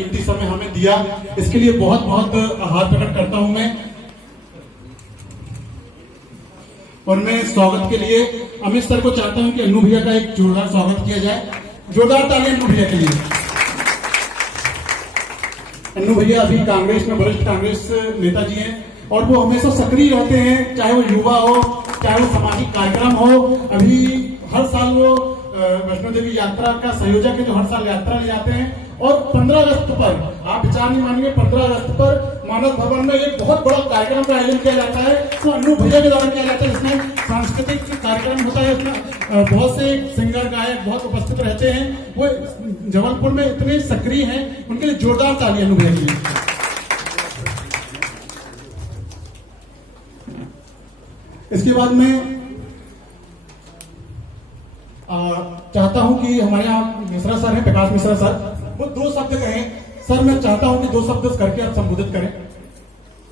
कीमती समय हमें दिया, इसके लिए बहुत बहुत आभार प्रकट करता हूं मैं। और मैं स्वागत के लिए अमित सर को चाहता हूं कि अन्नू भैया का एक जोरदार स्वागत किया जाए। जोरदार तालियां अन्नू भैया के लिए। अन्नू भैया अभी कांग्रेस में वरिष्ठ कांग्रेस नेताजी हैं और वो हमेशा सक्रिय रहते हैं, चाहे वो युवा हो, चाहे वो सामाजिक कार्यक्रम हो। अभी हर साल वो वैष्णो देवी यात्रा का संयोजक है, जो हर साल यात्रा ले जाते हैं। और 15 अगस्त पर, आप विचार नहीं मानेंगे, 15 अगस्त पर मानव भवन में एक बहुत बड़ा कार्यक्रम का आयोजन किया जाता है, तो अन्नू भैया के द्वारा किया जाता है। इसमें सांस्कृतिक कार्यक्रम होता है, इसमें बहुत से सिंगर गायक बहुत उपस्थित रहते हैं। वो जबलपुर में इतने सक्रिय हैं, उनके लिए जोरदार तालियां अन्नू भैया के लिए। इसके बाद मैं चाहता हूं कि हमारे यहाँ मिश्रा सर हैं, प्रकाश मिश्रा सर, वो 2 शब्द कहें। सर मैं चाहता हूं कि 2 शब्द करके आप संबोधित करें।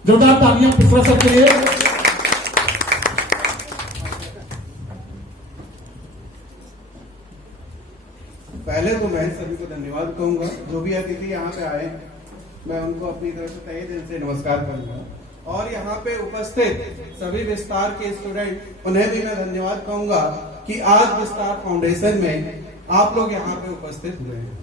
जोरदार तालियां मिश्रा सर के लिए। पहले तो मैं सभी को धन्यवाद कहूंगा, जो भी अतिथि यहाँ पे आए मैं उनको अपनी तरफ से तहे दिल से नमस्कार करूंगा। और यहाँ पे उपस्थित सभी विस्तार के स्टूडेंट, उन्हें भी मैं धन्यवाद कहूंगा कि आज विस्तार फाउंडेशन में आप लोग यहाँ पे उपस्थित हुए हैं।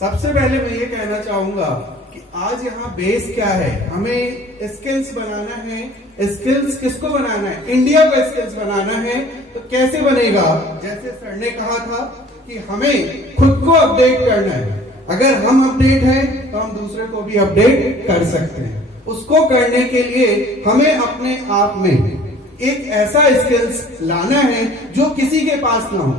सबसे पहले मैं ये कहना चाहूंगा कि आज यहाँ बेस क्या है, हमें स्किल्स बनाना है। स्किल्स किसको बनाना है? इंडिया को स्किल्स बनाना है। तो कैसे बनेगा? जैसे सर ने कहा था कि हमें खुद को अपडेट करना है। अगर हम अपडेट हैं तो हम दूसरे को भी अपडेट कर सकते हैं। उसको करने के लिए हमें अपने आप में एक ऐसा स्किल्स लाना है जो किसी के पास ना हो,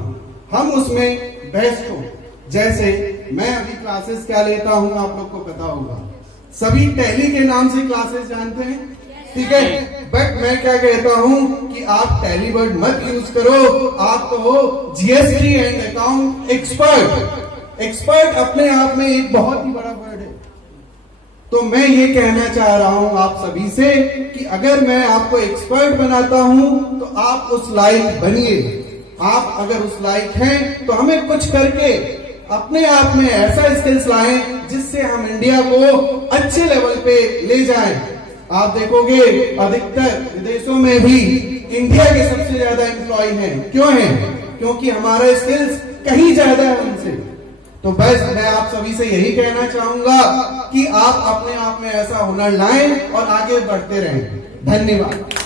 हम उसमें बेस्ट हो। जैसे मैं अभी क्लासेस क्या लेता हूं, आप लोग को पता होगा, सभी टैली के नाम से क्लासेस जानते हैं, ठीक है। बट मैं क्या कहता हूं कि आप टैली वर्ड मत यूज करो, आप तो हो GST and account expert. Expert अपने आप में एक बहुत ही बड़ा वर्ड है। तो मैं ये कहना चाह रहा हूं आप सभी से कि अगर मैं आपको एक्सपर्ट बनाता हूं तो आप उस लायक बनिए। आप अगर उस लायक हैं तो हमें कुछ करके अपने आप में ऐसा स्किल्स लाएं जिससे हम इंडिया को अच्छे लेवल पे ले जाएं। आप देखोगे अधिकतर विदेशों में भी इंडिया के सबसे ज्यादा एम्प्लॉय हैं। क्यों हैं? क्योंकि हमारा स्किल्स कहीं ज्यादा है उनसे। तो बस मैं आप सभी से यही कहना चाहूंगा कि आप अपने आप में ऐसा हुनर लाएं और आगे बढ़ते रहें। धन्यवाद।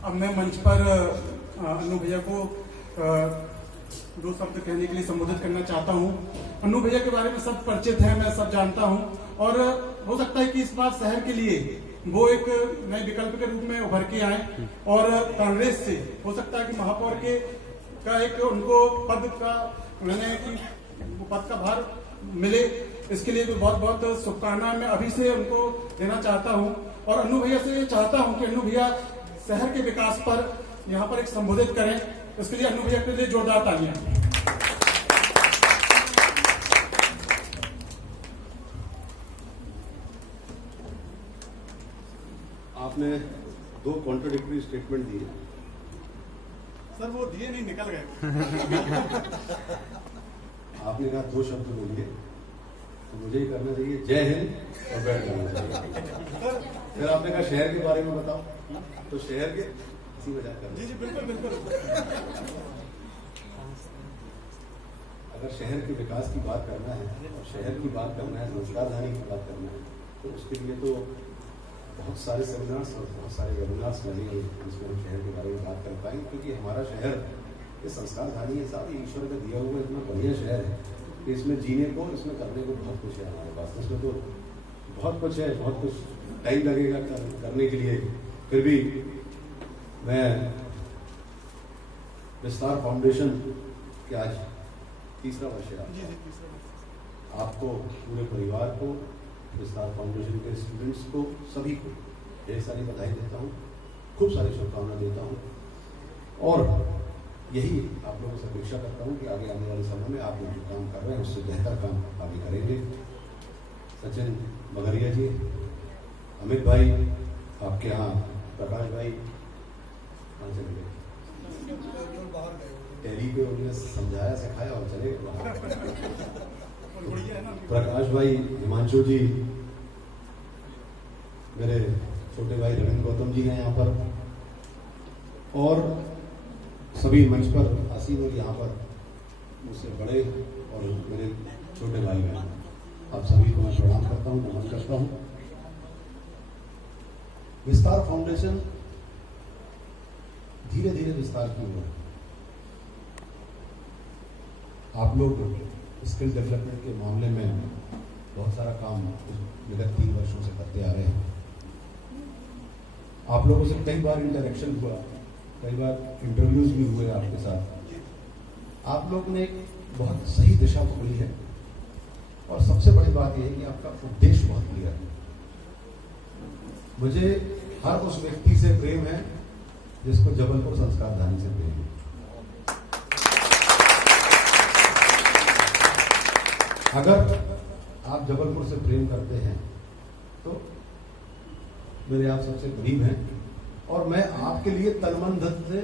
अब मैं मंच पर अन्नू भैया को 2 शब्द कहने के लिए संबोधित करना चाहता हूं। अन्नू भैया के बारे में सब परिचित है, मैं सब जानता हूं। और हो सकता है कि इस बार शहर के लिए वो एक नए विकल्प के रूप में उभर के आए और कांग्रेस से हो सकता है कि महापौर के का एक उनको पद का पद का भार मिले। इसके लिए बहुत बहुत शुभकामनाएं मैं अभी से उनको देना चाहता हूं। और अन्नू भैया से चाहता हूं कि अन्नू भैया शहर के विकास पर यहाँ पर एक संबोधित करें। इसके लिए अन्नू भैया के लिए जोरदार तालियां। आपने 2 कॉन्ट्राडिक्टरी स्टेटमेंट दिए। सर वो दिए नहीं, निकल गए। आपने कहा 2 शब्द बोलिए, तो मुझे ही करना चाहिए जय हिंद और बैठ करना चाहिए। फिर आपने कहा शहर के बारे में बताओ, तो शहर के इसी वजह कर। जी बिल्कुल बिल्कुल। अगर शहर के विकास की बात करना है और शहर की बात करना है, संस्कारधानी की बात करना है, तो उसके लिए तो बहुत सारे सेमिनार्स और बहुत सारे वेबिनार्स लगेंगे जिसमें हम शहर के बारे में बात कर पाएंगे। क्योंकि हमारा शहर ये संस्कारधानी है साहब, ईश्वर का दिया हुआ इतना बढ़िया शहर है कि इसमें जीने को, इसमें करने को बहुत कुछ है हमारे पास। इसमें तो बहुत कुछ है, बहुत कुछ टाइम लगेगा करने के लिए। फिर भी मैं विस्तार फाउंडेशन के आज 3रा वर्ष है, आपको पूरे परिवार को, विस्तार फाउंडेशन के स्टूडेंट्स को, सभी को ढेर सारी बधाई देता हूँ, खूब सारी शुभकामनाएं देता हूँ और यही आप लोगों से अपेक्षा करता हूँ कि आगे आने वाले समय में आप लोग जो काम कर रहे हैं उससे बेहतर काम आगे करेंगे। सचिन बगरिया जी, अमित भाई, आपके यहाँ प्रकाश भाई कहाँ चले गए? टेली पे उन्होंने समझाया सिखाया और चले गए बाहर। प्रकाश भाई, हिमांशु जी, मेरे छोटे भाई रविंद्र गौतम जी हैं यहाँ पर और सभी मंच पर आसीन और यहाँ पर मुझसे बड़े और मेरे छोटे भाई बहन, आप सभी को मैं प्रणाम करता हूँ, नमन करता हूँ। विस्तार फाउंडेशन धीरे धीरे विस्तार की ओर है। आप लोग स्किल डेवलपमेंट के मामले में बहुत सारा काम विगत 3 वर्षों से करते आ रहे हैं। आप लोगों से कई बार इंटरेक्शन हुआ, कई बार इंटरव्यूज भी हुए आपके साथ। आप लोग ने एक बहुत सही दिशा पकड़ी है और सबसे बड़ी बात यह है कि आपका उद्देश्य बहुत क्लियर है। मुझे हर उस व्यक्ति से प्रेम है जिसको जबलपुर संस्कारधानी से प्रेम है। अगर आप जबलपुर से प्रेम करते हैं तो मेरे आप सबसे करीब हैं और मैं आपके लिए तन-मन धन से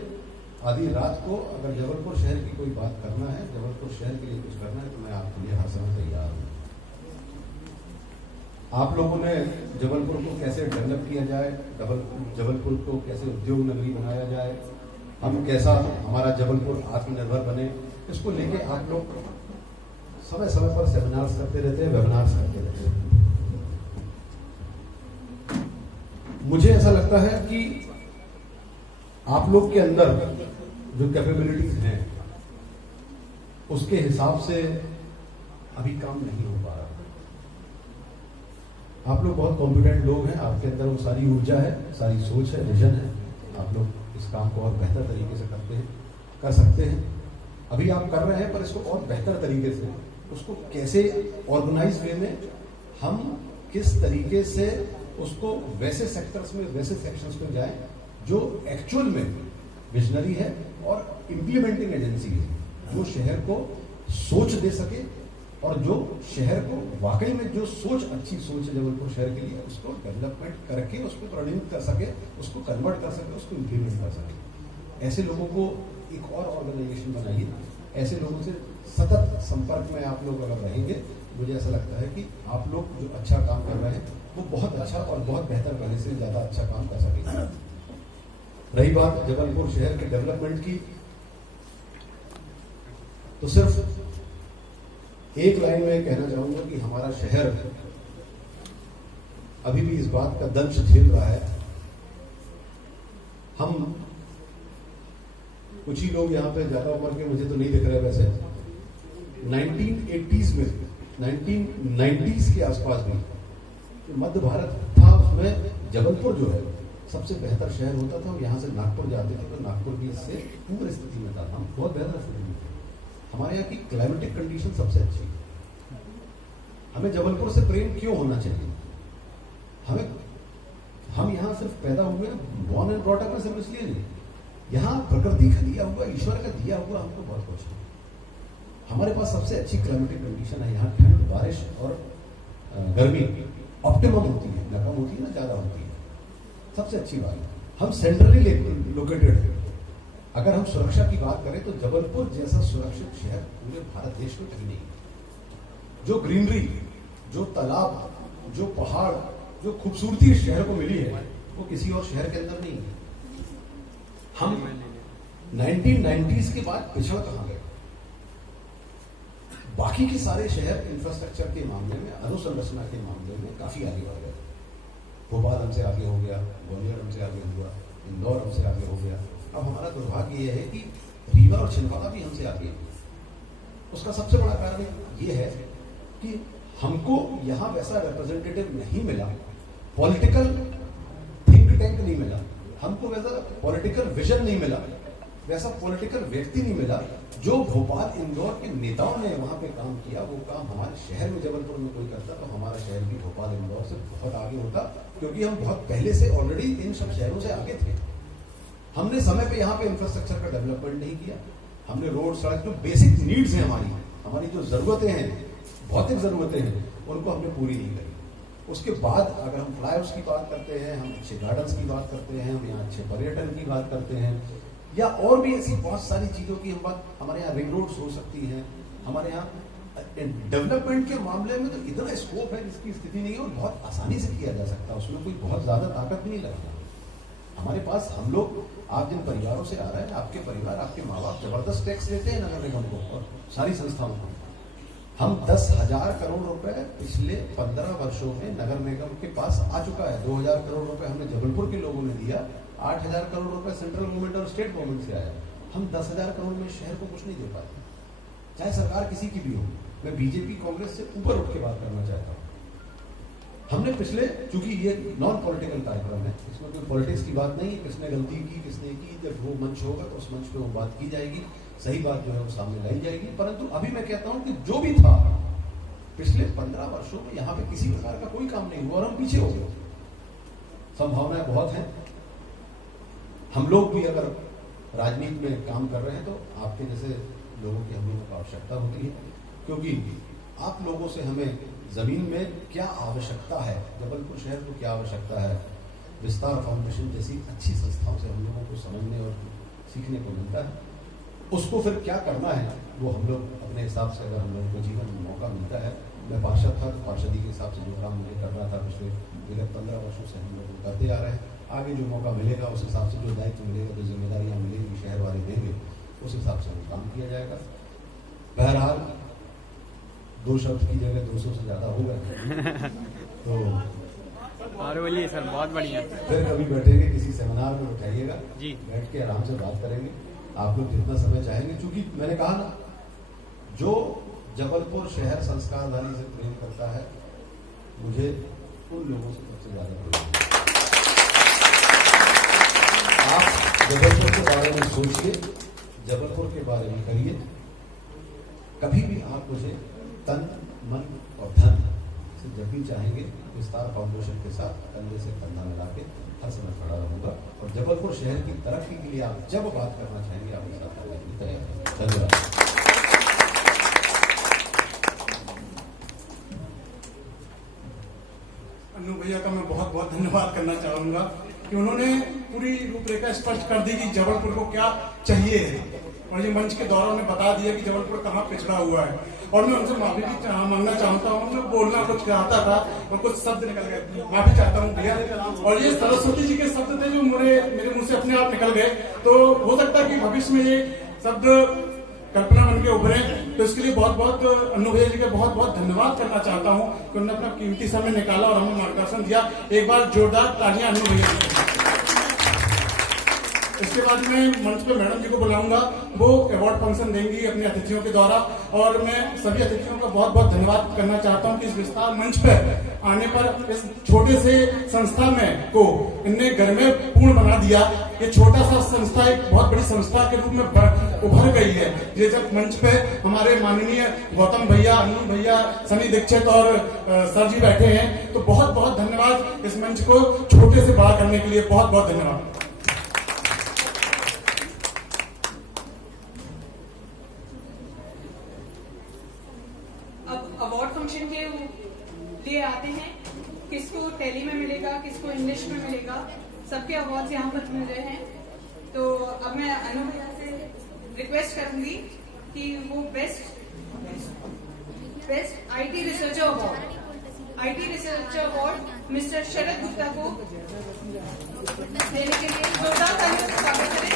आधी रात को अगर जबलपुर शहर की कोई बात करना है, जबलपुर शहर के लिए कुछ करना है तो मैं आपके लिए हर समय तैयार हूं। आप लोगों ने जबलपुर को कैसे डेवलप किया जाए, जबलपुर को कैसे उद्योग नगरी बनाया जाए, हम कैसा हमारा जबलपुर आत्मनिर्भर बने, इसको लेके आप लोग समय समय पर सेमिनार्स करते रहते हैं, वेबिनार्स करते रहते हैं। मुझे ऐसा लगता है कि आप लोग के अंदर जो कैपेबिलिटीज हैं उसके हिसाब से अभी काम नहीं हो पा रहा। आप लोग बहुत कॉम्पिटेंट लोग हैं, आपके अंदर वो सारी ऊर्जा है, सारी सोच है, विजन है। आप लोग इस काम को और बेहतर तरीके से कर सकते हैं। अभी आप कर रहे हैं पर इसको और बेहतर तरीके से, उसको कैसे ऑर्गेनाइज वे में हम किस तरीके से उसको वैसे सेक्टर्स में, वैसे सेक्शंस में जाएं जो एक्चुअल में विजनरी है और इम्प्लीमेंटिंग एजेंसी है, जो शहर को सोच दे सके और जो शहर को वाकई में जो सोच, अच्छी सोच है जबलपुर शहर के लिए, उसको डेवलपमेंट करके उसको परिणित कर सके, उसको कन्वर्ट कर सके, उसको इम्प्लीमेंट कर सके। ऐसे लोगों को एक और ऑर्गेनाइजेशन बनाइए। ऐसे लोगों से सतत संपर्क में आप लोग अगर रहेंगे, मुझे ऐसा लगता है कि आप लोग जो अच्छा काम कर रहे हैं वो बहुत अच्छा और बहुत बेहतर पहले से ज्यादा अच्छा काम कर सकेंगे। रही बात जबलपुर शहर के डेवलपमेंट की, तो सिर्फ एक लाइन में कहना चाहूंगा कि हमारा शहर अभी भी इस बात का दंश झेल रहा है। हम कुछ ही लोग यहाँ पे ज्यादा उम्र के मुझे तो नहीं दिख रहे, वैसे 1980s में, 1990s के आसपास में जो मध्य भारत था उसमें जबलपुर जो है सबसे बेहतर शहर होता था। यहाँ से नागपुर जाते थे तो नागपुर भी इससे पूरी स्थिति में था, हम बहुत बेहतर स्थिति में थे। हमारे यहाँ की क्लाइमेटिक कंडीशन सबसे अच्छी है। हमें जबलपुर से प्रेम क्यों होना चाहिए? हम यहाँ सिर्फ पैदा हुए, बॉर्न एंड ब्रॉट अप, सिर्फ इसलिए नहीं। यहाँ प्रकृति का दिया हुआ, ईश्वर का दिया हुआ हमको बहुत कुछ है। हमारे पास सबसे अच्छी क्लाइमेटिक कंडीशन है। यहाँ ठंड, बारिश और गर्मी ऑप्टिमम होती है, न कम होती है, न ज्यादा होती है। सबसे अच्छी बात है, हम सेंट्रली लोकेटेड है। अगर हम सुरक्षा की बात करें तो जबलपुर जैसा सुरक्षित शहर पूरे भारत देश में कहीं नहीं है। जो ग्रीनरी, जो तालाब, जो पहाड़, जो खूबसूरती इस शहर को मिली है वो किसी और शहर के अंदर नहीं है। हम 1990s के बाद पिछड़ कहां गए? बाकी के सारे शहर इंफ्रास्ट्रक्चर के मामले में, अधोसंरचना के मामले में काफी आगे बढ़ गए। भोपाल हमसे आगे हो गया, ग्वालियर हमसे आगे हुआ, इंदौर हमसे आगे हो गया। अब हमारा दुर्भाग्य यह है कि रीवा और छिंदवाड़ा भी हमसे आगे है। उसका सबसे बड़ा कारण यह है कि हमको यहां वैसा रिप्रेजेंटेटिव नहीं मिला, पॉलिटिकल थिंक टैंक नहीं मिला, हमको वैसा पॉलिटिकल विजन नहीं मिला, वैसा पॉलिटिकल व्यक्ति नहीं मिला जो भोपाल, इंदौर के नेताओं ने वहां पे काम किया। वो काम हमारे शहर में, जबलपुर में कोई करता तो हमारा शहर भी भोपाल, इंदौर से बहुत आगे होता क्योंकि हम बहुत पहले से ऑलरेडी इन सब शहरों से आगे थे। हमने समय पे यहाँ पे इंफ्रास्ट्रक्चर का डेवलपमेंट नहीं किया। हमने रोड, सड़क, जो बेसिक नीड्स हैं हमारी जो जरूरतें हैं, भौतिक जरूरतें हैं, उनको हमने पूरी नहीं करी। उसके बाद अगर हम फ्लाईओवर्स की बात करते हैं, हम अच्छे गार्डन्स की बात करते हैं, हम यहाँ अच्छे पर्यटन की बात करते हैं, या और भी ऐसी बहुत सारी चीजों की हम बात, हमारे यहाँ रिंग रोड्स हो सकती हैं। हमारे यहाँ डेवलपमेंट के मामले में तो इतना स्कोप है जिसकी स्थिति नहीं है, और बहुत आसानी से किया जा सकता है। उसमें कोई बहुत ज्यादा ताकत भी नहीं लगता हमारे पास। हम लोग, आप जिन परिवारों से आ रहे हैं, आपके परिवार, आपके माँ बाप जबरदस्त टैक्स देते हैं नगर निगम को और सारी संस्थाओं को। हम 10,000 करोड़ रुपए पिछले 15 वर्षों में नगर निगम के पास आ चुका है। 2,000 करोड़ रुपए हमने जबलपुर के लोगों ने दिया, 8,000 करोड़ रुपए सेंट्रल गवर्नमेंट और स्टेट गवर्नमेंट से आया। हम 10,000 करोड़ में शहर को कुछ नहीं दे पाए, चाहे सरकार किसी की भी हो। मैं बीजेपी कांग्रेस से ऊपर उठ के बात करना चाहता हूँ। हमने पिछले, चूंकि ये नॉन पॉलिटिकल कार्यक्रम है, इसमें कोई पॉलिटिक्स की बात नहीं है, किसने गलती की किसने की, जब वो मंच होगा तो उस मंच पे वो बात की जाएगी, सही बात जो है वो सामने लाई जाएगी। परंतु अभी मैं कहता हूं कि जो भी था पिछले 15 वर्षों में यहाँ पे किसी प्रकार का कोई काम नहीं हुआ और हम पीछे हो गए। संभावनाएं बहुत हैं। हम लोग भी अगर राजनीति में काम कर रहे हैं तो आपके जैसे लोगों की हम लोगों को आवश्यकता होती है, क्योंकि आप लोगों से हमें जमीन में क्या आवश्यकता है, जबलपुर शहर को क्या आवश्यकता है, विस्तार फाउंडेशन जैसी अच्छी संस्थाओं से हम लोगों को समझने और सीखने को मिलता है। उसको फिर क्या करना है वो हम लोग अपने हिसाब से, अगर हम लोगों को जीवन में मौका मिलता है, मैं पार्षद था तो पार्षदी के हिसाब से जो काम मुझे करना था पिछले विगत 15 वर्षों से हम लोग करते आ रहे हैं। आगे जो मौका मिलेगा उस हिसाब से, जो दायित्व मिलेगा, जो जिम्मेदारियां मिलेंगी, शहर वाले देंगे, उस हिसाब से हम काम किया जाएगा। बहरहाल 2 शब्द की जगह 200 से ज्यादा हो गए तो और बोलिए सर, बहुत बढ़िया। फिर कभी बैठेंगे किसी सेमिनार में, उठाइएगा जी, बैठ के आराम से बात करेंगे, आप लोग जितना समय चाहेंगे। क्योंकि मैंने कहा ना, जो जबलपुर शहर संस्कारधानी से प्रेम करता है, मुझे उन लोगों से सबसे ज्यादा प्रेम है। आप जबलपुर के बारे में सोचिए, जबलपुर के बारे में करिए। कभी भी आप मुझे तन, मन और धन से जब भी चाहेंगे, विस्तार फाउंडेशन के साथ कंधे से कंधा मिला के हर समय खड़ा रहूंगा। और जबलपुर शहर की तरक्की के लिए आप जब बात करना चाहेंगे, आपके साथ करने के लिए तैयार हैं। धन्यवाद। अन्नू भैया का मैं बहुत बहुत धन्यवाद करना चाहूंगा कि उन्होंने पूरी रूपरेखा स्पष्ट कर दी कि जबलपुर को क्या चाहिए है, और ये मंच के दौरान ने बता दिया कि जबलपुर कहाँ पिछड़ा हुआ है। और मैं उनसे माफी भी मांगना चाहता हूँ, मैं बोलना कुछ चाहता था और कुछ शब्द निकल गए, माफी चाहता हूँ भैया। और ये सरस्वती जी के शब्द थे जो मेरे मुंह से अपने आप निकल गए, तो हो सकता है कि भविष्य में ये शब्द कल्पना बन के उभरे। तो इसके लिए बहुत बहुत अन्नू भैया जी का बहुत बहुत धन्यवाद करना चाहता हूँ कि उन्होंने अपना कीमती समय निकाला और हमें मार्गदर्शन दिया। एक बार जोरदार तालियां अन्नू भैया जी। इसके बाद मैं मंच पे मैडम जी को बुलाऊंगा, वो अवार्ड फंक्शन देंगी अपने अतिथियों के द्वारा। और मैं सभी अतिथियों का बहुत बहुत धन्यवाद करना चाहता हूं कि इस विस्तार मंच पर आने पर इस छोटे से संस्था में को इनने घर में पूर्ण बना दिया। ये छोटा सा संस्था एक बहुत बड़ी संस्था के रूप में उभर गई है। ये जब मंच पे हमारे माननीय गौतम भैया, अन्नू भैया, सनी दीक्षित और सर जी बैठे हैं, तो बहुत बहुत धन्यवाद इस मंच को छोटे से बड़ा करने के लिए। बहुत बहुत धन्यवाद। अवार्ड फंक्शन के लिए आते हैं, किसको टेली में मिलेगा, किसको इंग्लिश में मिलेगा, सबके अवार्ड्स यहाँ पर मिल रहे हैं। तो अब मैं अनु भैया से रिक्वेस्ट करूंगी कि वो best IT researcher award mister Sharad Gupta को देने के लिए जोरदार तालियों से स्वागत करें।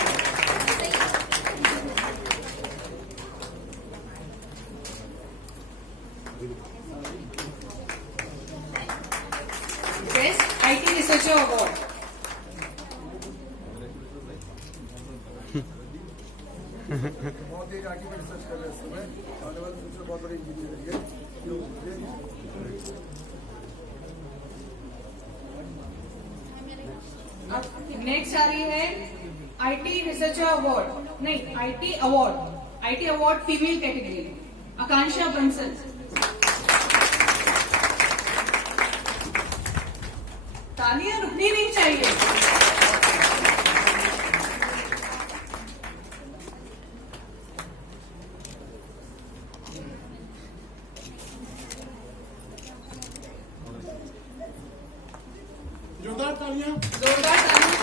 बेस्ट आईटी रिसर्चर अवार्ड बहुत एक आगे रिसर्च कर रहे हैं इस समय, आने वाले फ्यूचर बहुत बड़ी इंजीनियर है। नेक्स्ट आ रही है आईटी रिसर्चर अवार्ड, नहीं आईटी अवार्ड फीमेल कैटेगरी, आकांक्षा बंसल। तालियां रुकनी नहीं चाहिए। जोरदार तालियां। जोरदार तालियां।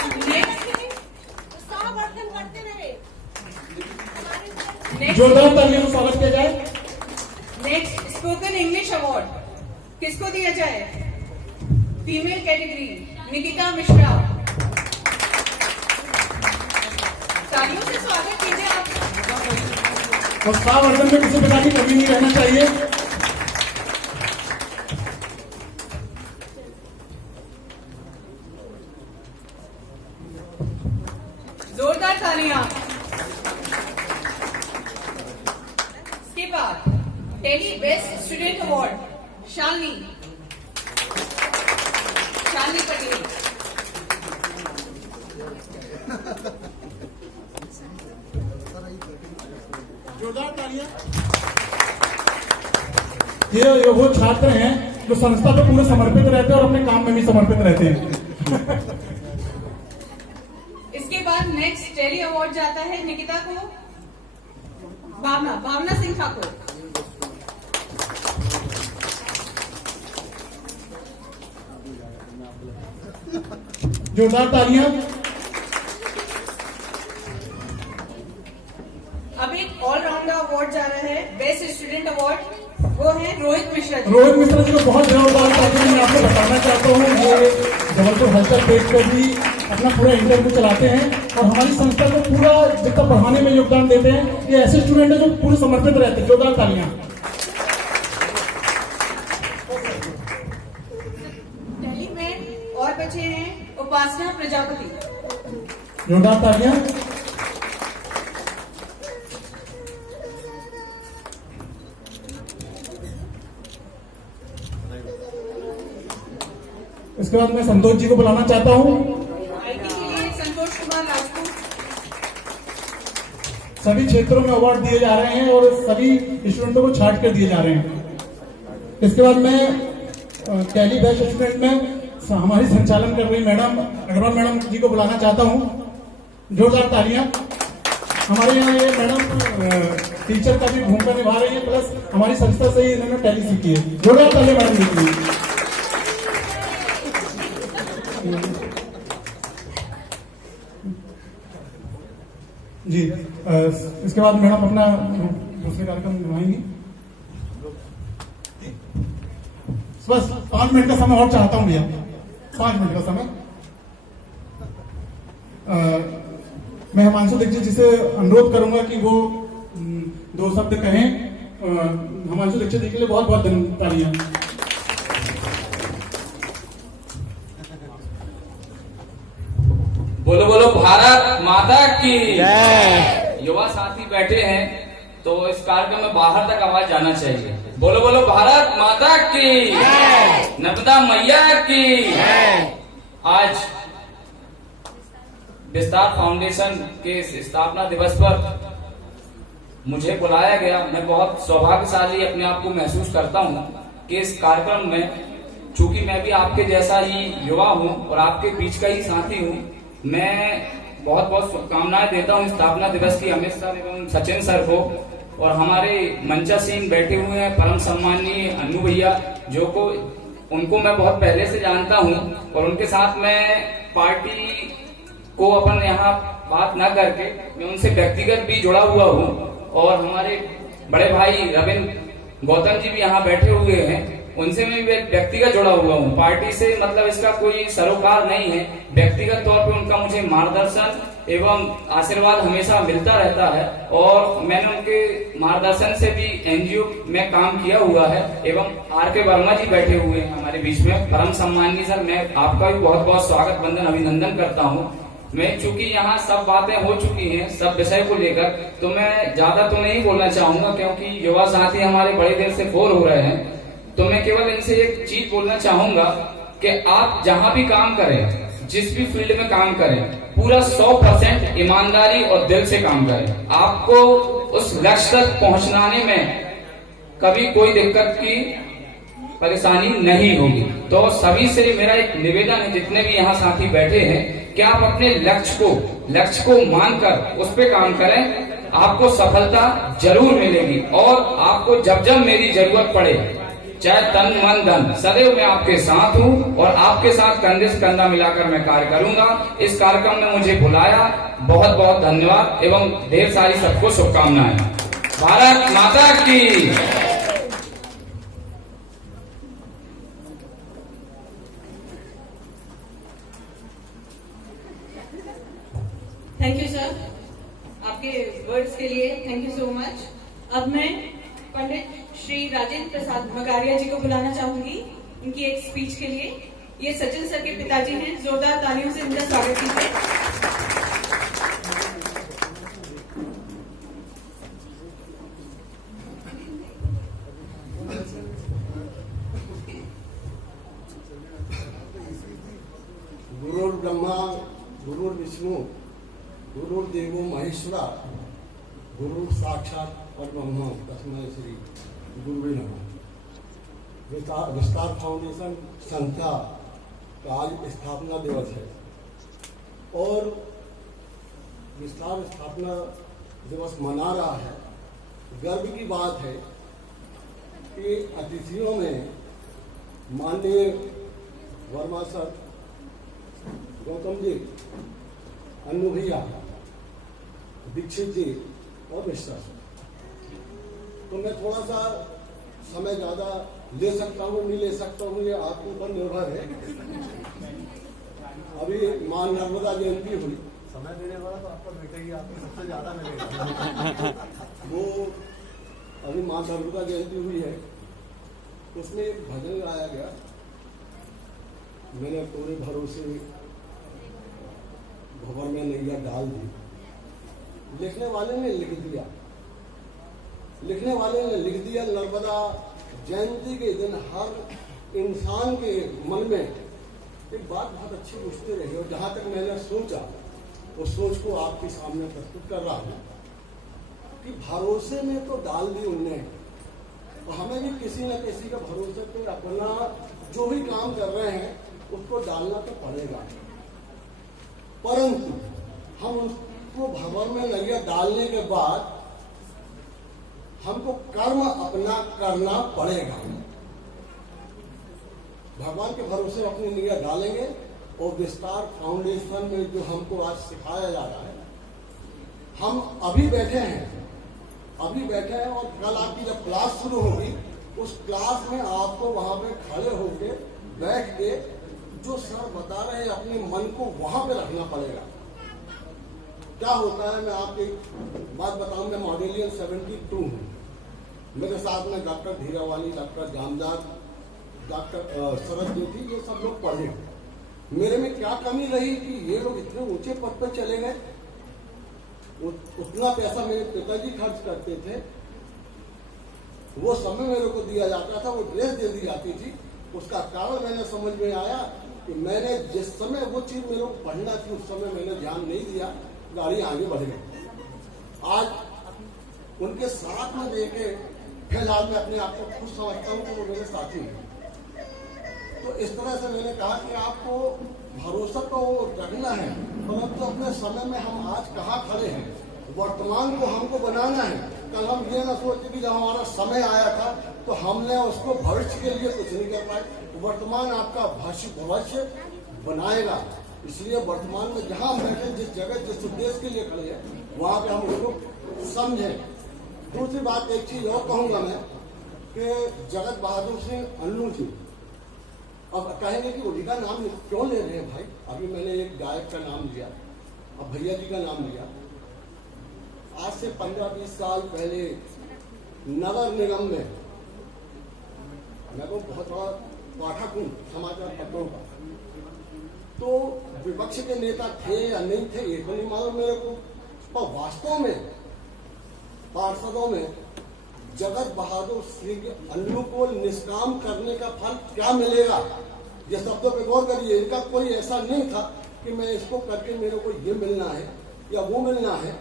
अब जोरदार तालियों से स्वागत किया जाए। नेक्स्ट स्पोकन इंग्लिश अवार्ड किसको दिया जाए? Female category Nikita Mishra. तालियों से स्वागत कीजिए आप। और वर्धन में किसी प्रकार की कमी नहीं रहना चाहिए। जोरदार तालियां। इसके बाद टेली best student award Shalini Patel. जोरदार तालियां। ये वो छात्र हैं जो संस्था पे पूरे समर्पित रहते हैं और अपने काम में भी समर्पित रहते हैं। इसके बाद नेक्स्ट टेली अवार्ड जाता है निकिता को भावना सिंह ठाकुर। जोरदार तालियां। अब एक ऑलराउंडर अवार्ड जा रहा है बेस्ट स्टूडेंट अवार्ड, वो है रोहित मिश्रा जी। रोहित मिश्रा जी को बहुत जोरदार तालियां मैं आपको बताना चाहता हूँ। ये जबलपुर हलचल पेज पर भी अपना पूरा इंटरव्यू चलाते हैं और हमारी संस्था को पूरा जितना बढ़ाने में योगदान देते हैं। ये ऐसे स्टूडेंट हैं जो पूरे समर्पित रहते हैं। जोरदार तालियां। दिल्ली में और बचे हैं उपासना प्रजापति। जोरदार तालियां। इसके बाद मैं संतोष जी को बुलाना चाहता हूँ। आईटी के लिए संतोष कुमार राजपूत। सभी क्षेत्रों में अवार्ड दिए जा रहे हैं और सभी स्टूडेंटों को छांट कर दिए जा रहे हैं। इसके बाद मैं टेली बेस्ट स्टूडेंट में हमारी संचालन कर रही मैडम अग्रवाल मैडम जी को बुलाना चाहता हूँ। जोरदार तालियां। हमारे यहाँ ये मैडम टीचर का भी भूमिका निभा रही है, प्लस हमारी संस्था से ही इन्होंने टैली सीखी है। जोरदार तालियां मैडम जी के लिए। जी इसके बाद मैडम अपना दूसरे कार्यक्रम निभाएंगी। बस 5 मिनट का समय और चाहता हूं भैया, 5 मिनट का समय। मैं हिमांशु दीक्षित जी से अनुरोध करूंगा कि वो 2 शब्द कहें। हिमांशु दीक्षित जी के लिए बहुत बहुत तालियां। बोलो बोलो भारत माता की जय। युवा साथी बैठे हैं तो इस कार्यक्रम में बाहर तक आवाज जाना चाहिए। बोलो बोलो भारत माता की जय। नर्मदा मैया की जय। आज विस्तार फाउंडेशन के स्थापना दिवस पर मुझे बुलाया गया। मैं बहुत सौभाग्यशाली अपने आप को महसूस करता हूँ कि इस कार्यक्रम में, चूंकि मैं भी आपके जैसा ही युवा हूँ और आपके बीच का ही साथी हूँ, मैं बहुत बहुत शुभकामनाएं देता हूँ स्थापना दिवस की अमित सर एवं सचिन सर को। और हमारे मंचा सिंह बैठे हुए हैं परम सम्माननीय अन्नू भैया, जो को उनको मैं बहुत पहले से जानता हूँ और उनके साथ मैं पार्टी को अपन यहाँ बात न करके मैं उनसे व्यक्तिगत भी जुड़ा हुआ हूँ। और हमारे बड़े भाई रविंद्र गौतम जी भी यहाँ बैठे हुए हैं, उनसे मैं व्यक्तिगत जुड़ा हुआ हूँ। पार्टी से मतलब इसका कोई सरोकार नहीं है, व्यक्तिगत तौर पे उनका मुझे मार्गदर्शन एवं आशीर्वाद हमेशा मिलता रहता है। और मैंने उनके मार्गदर्शन से भी एनजीओ में काम किया हुआ है। एवं आर.के. वर्मा जी बैठे हुए हैं हमारे बीच में, परम सम्माननीय सर, मैं आपका भी बहुत बहुत स्वागत वंदन अभिनंदन करता हूँ। मैं चूंकि यहाँ सब बातें हो चुकी हैं सब विषय को लेकर, तो मैं ज्यादा तो नहीं बोलना चाहूंगा क्योंकि युवा साथी हमारे बड़े देर से बोर हो रहे हैं। तो मैं केवल इनसे एक चीज बोलना चाहूंगा कि आप जहां भी काम करें, जिस भी फील्ड में काम करें, पूरा 100% ईमानदारी और दिल से काम करें। आपको उस लक्ष्य तक पहुंचने में कभी कोई दिक्कत की परेशानी नहीं होगी। तो सभी से मेरा एक निवेदन है, जितने भी यहाँ साथी बैठे हैं, कि आप अपने लक्ष्य को मानकर उस पे काम करें, आपको सफलता जरूर मिलेगी। और आपको जब जब मेरी जरूरत पड़े, चाहे तन मन धन, सदैव मैं आपके साथ हूँ और आपके साथ कंधे से कंधा मिलाकर मैं कार्य करूंगा। इस कार्यक्रम में मुझे बुलाया, बहुत बहुत धन्यवाद एवं ढेर सारी सबको शुभकामनाएं। भारत माता की। थैंक यू सर, आपके वर्ड्स के लिए थैंक यू सो मच। अब मैं पंडित श्री राजेंद्र प्रसाद मगारिया जी को बुलाना चाहूंगी इनकी एक स्पीच के लिए। ये सचिन सर के पिताजी हैं, जोरदार तालियों से इनका स्वागत कीजिए। गुरुर्ब्रह्मा गुरुर्विष्णु गुरुर्देवो महेश्वरा गुरु साक्षात परब्रह्म तस्मै श्री गुरुवे नमः। विस्तार फाउंडेशन संस्था का आज स्थापना दिवस है और विस्तार स्थापना दिवस मना रहा है। गर्व की बात है कि अतिथियों में माननीय वर्मा सर, गौतम जी, अन्नू भैया, दीक्षित जी और मिश्रा सर। तो मैं थोड़ा सा समय ज्यादा ले सकता हूँ, नहीं ले सकता हूँ, ये आपके ऊपर निर्भर है। अभी मां नर्मदा जयंती हुई, समय देने वाला तो आपको बैठेगी, आपको सबसे ज्यादा मिलेगा। वो अभी मां नर्मदा जयंती हुई है, उसमें एक भजन गाया गया, मैंने पूरे भरोसे भंवर में नैया डाल दी। लिखने वाले ने लिख दिया नर्मदा जयंती के दिन हर इंसान के मन में एक बात बहुत अच्छी उठती रही और जहां तक मैंने सोचा उस सोच को आपके सामने प्रस्तुत कर रहा हूं कि भरोसे में तो डाल दी उनने, और हमें भी किसी न किसी का भरोसे पे अपना जो भी काम कर रहे हैं उसको डालना तो पड़ेगा, परंतु हम उसको भंवर में नैया डालने के बाद हमको कर्म अपना करना पड़ेगा। भगवान के भरोसे अपनी नैया डालेंगे और विस्तार फाउंडेशन में जो हमको आज सिखाया जा रहा है, हम अभी बैठे हैं और कल आपकी जब क्लास शुरू होगी उस क्लास में आपको वहां पे खड़े होके बैठ के जो सर बता रहे हैं अपने मन को वहां पे रखना पड़ेगा। क्या होता है, मैं आपकी बात बताऊं, मैं मॉडेलियन 72 हूं, मेरे साथ में डॉक्टर धीरावाली, डॉक्टर जामदार, डॉक्टर शरद ज्योति, ये सब लोग पढ़े। मेरे में क्या कमी रही कि ये लोग इतने ऊंचे पद पर चले गए। उतना पैसा मेरे पिताजी खर्च करते थे, वो समय मेरे को दिया जाता था, वो ड्रेस दे दी जाती थी। उसका कारण मैंने समझ में आया कि मैंने जिस समय वो चीज मेरे को पढ़ना थी उस समय मैंने ध्यान नहीं दिया, गाड़ी आगे बढ़ गई। आज उनके साथ में देखे फिलहाल मैं अपने आप को खुश समझता हूँ कि वो मेरे साथी हैं। तो इस तरह से मैंने कहा कि आपको भरोसा तो रखना है, परंतु अपने समय में हम आज कहाँ खड़े हैं, वर्तमान को हमको बनाना है। कल हम ये ना सोचे कि जब हमारा समय आया था तो हमने उसको भविष्य के लिए कुछ नहीं कर पाए। वर्तमान आपका भविष्य बनाएगा, इसलिए वर्तमान में जहां हम बैठे, जिस जगह, जिस उद्देश्य के लिए खड़े हैं, वहां पे हम उसको समझें। दूसरी बात एक चीज और कहूंगा मैं कि जगत बहादुर सिंह अन्नू जी, अब कहेंगे कि उन्हीं का नाम क्यों ले रहे हैं भाई, अभी मैंने एक गायक का नाम लिया, अब भैया जी का नाम लिया। आज से 15-20 साल पहले नगर निगम में, मैं तो बहुत बड़ा पाठक हूं समाचार पत्रों का, तो विपक्ष के नेता थे या नहीं थे ये तो नहीं मालूम मेरे को, पर वास्तव में पार्षदों में जगत बहादुर सिंह अन्नू को निष्काम करने का फल क्या मिलेगा, ये शब्दों पे गौर करिए। इनका कोई ऐसा नहीं था कि मैं इसको करके मेरे को ये मिलना है या वो मिलना है,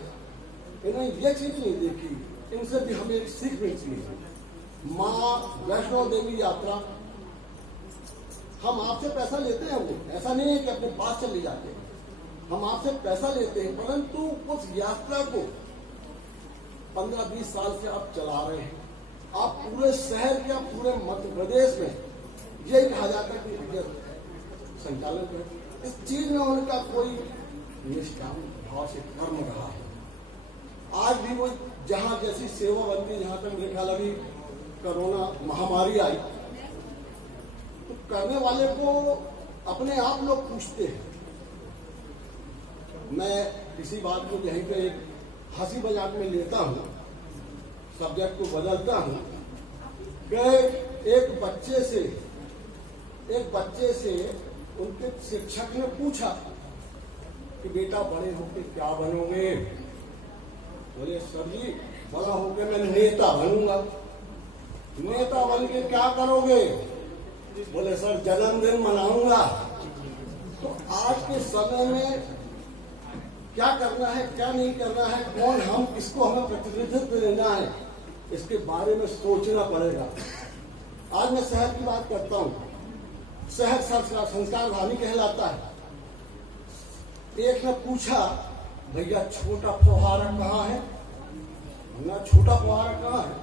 इन्होंने ये चीज नहीं देखी। इनसे भी हमें एक सीख मिलती है। माँ वैष्णो देवी यात्रा हम आपसे पैसा लेते हैं, वो ऐसा नहीं है कि अपने पास चले जाते हैं, हम आपसे पैसा लेते हैं, परंतु उस यात्रा को 15-20 साल से आप चला रहे हैं। आप पूरे शहर के, पूरे मध्य प्रदेश में यही कहा जाता है कि संचालन करें। इस चीज में उनका कोई निष्काम भाव से कर्म रहा है। आज भी वो जहां जैसी सेवा बनती, जहां तक मेरे ख्याल अभी कोरोना महामारी आई तो करने वाले को अपने आप लोग पूछते हैं। मैं इसी बात को यहीं पे एक हंसी मजाक में लेता हूं, सब्जेक्ट को बदलता हूं कि एक बच्चे से उनके शिक्षक ने पूछा कि बेटा बड़े होकर क्या बनोगे? बोले सर जी बड़ा होकर मैं नेता बनूंगा। नेता बन के क्या करोगे? बोले सर जन्मदिन मनाऊंगा। तो आज के समय में क्या करना है, क्या नहीं करना है, कौन हम, किसको हमें प्रतिनिधित्व देना है, इसके बारे में सोचना पड़ेगा। आज मैं शहर की बात करता हूं। शहर संस्कार धानी कहलाता है। एक ने पूछा भैया छोटा फुहारा कहाँ है? ना छोटा फुहारा कहाँ है?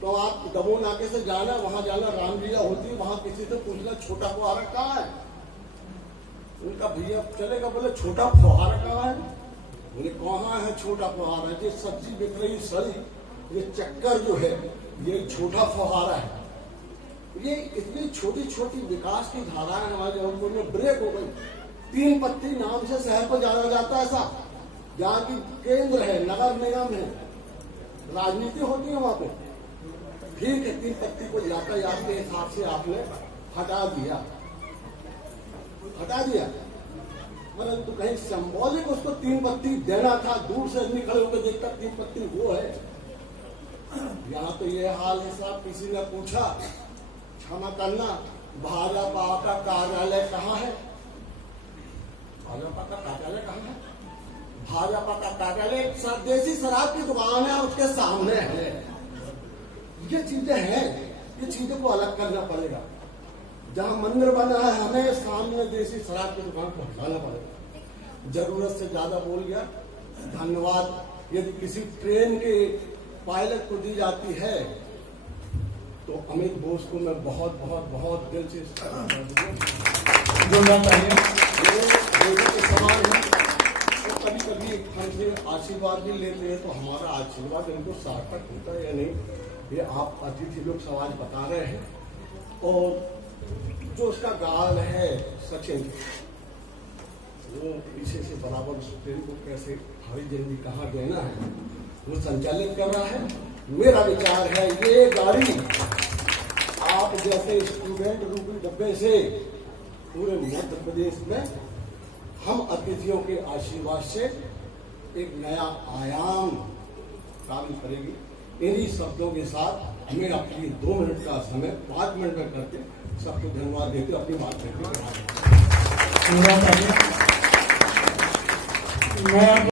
तो आप दमोह नाके से जाना, वहां जाना, रामलीला होती है, वहां किसी से पूछना छोटा फुहारा कहाँ है? उनका भैया चलेगा, बोले छोटा फुहारा कहाँ है? बोले कहाँ है छोटा फुहारा? ये सब्जी बिक रही सड़ी, ये चक्कर जो है ये छोटा फुहारा है। ये इतनी छोटी छोटी विकास की धाराएं हमारे जबलपुर में ब्रेक हो गई। 3 पत्ती नाम से शहर को जाना जाता है साहब, जहाँ की केंद्र है, नगर निगम है, राजनीति होती है वहां पे। ठीक है, 3 पत्ती को यातायात के हिसाब से आपने हटा दिया, परंतु कहीं सिंबॉलिक उसको 3 पत्ती देना था। दूर से आदमी खड़े होकर देखता 3 पत्ती वो है। यहाँ तो ये हाल है साहब, किसी ने पूछा क्षमा करना भाजपा का कार्यालय कहाँ है? भाजपा का कार्यालय कहाँ है? भाजपा का कार्यालय देसी शराब की दुकान है, उसके सामने है। ये चीजें हैं, ये चीजों को अलग करना पड़ेगा। जहां मंदिर बना है हमें सामने देसी शराब की दुकान को हटाना पड़ेगा। जरूरत से ज्यादा बोल गया, धन्यवाद। यदि किसी ट्रेन के पायलट को दी जाती है तो अमित बोस को मैं बहुत बहुत बहुत दिल से सवाल है। तो कभी कभी हमसे आशीर्वाद भी लेते हैं, तो हमारा आशीर्वाद इनको सार्थक होता है या नहीं, ये आप अतिथि लोग सवाल बता रहे हैं। और जो उसका गार्ड है सचिन, वो पीछे से बराबर उस ट्रेन को कैसे हरी झंडी कहाँ देना है वो संचालित कर रहा है। मेरा विचार है ये गाड़ी आप जैसे स्टूडेंट रूपी डब्बे से पूरे मध्य प्रदेश में हम अतिथियों के आशीर्वाद से एक नया आयाम काम करेगी। इन्हीं शब्दों के साथ मैं अपनी 2 मिनट का समय 5 मिनट में करके सबको धन्यवाद देते अपनी बात करके। मैं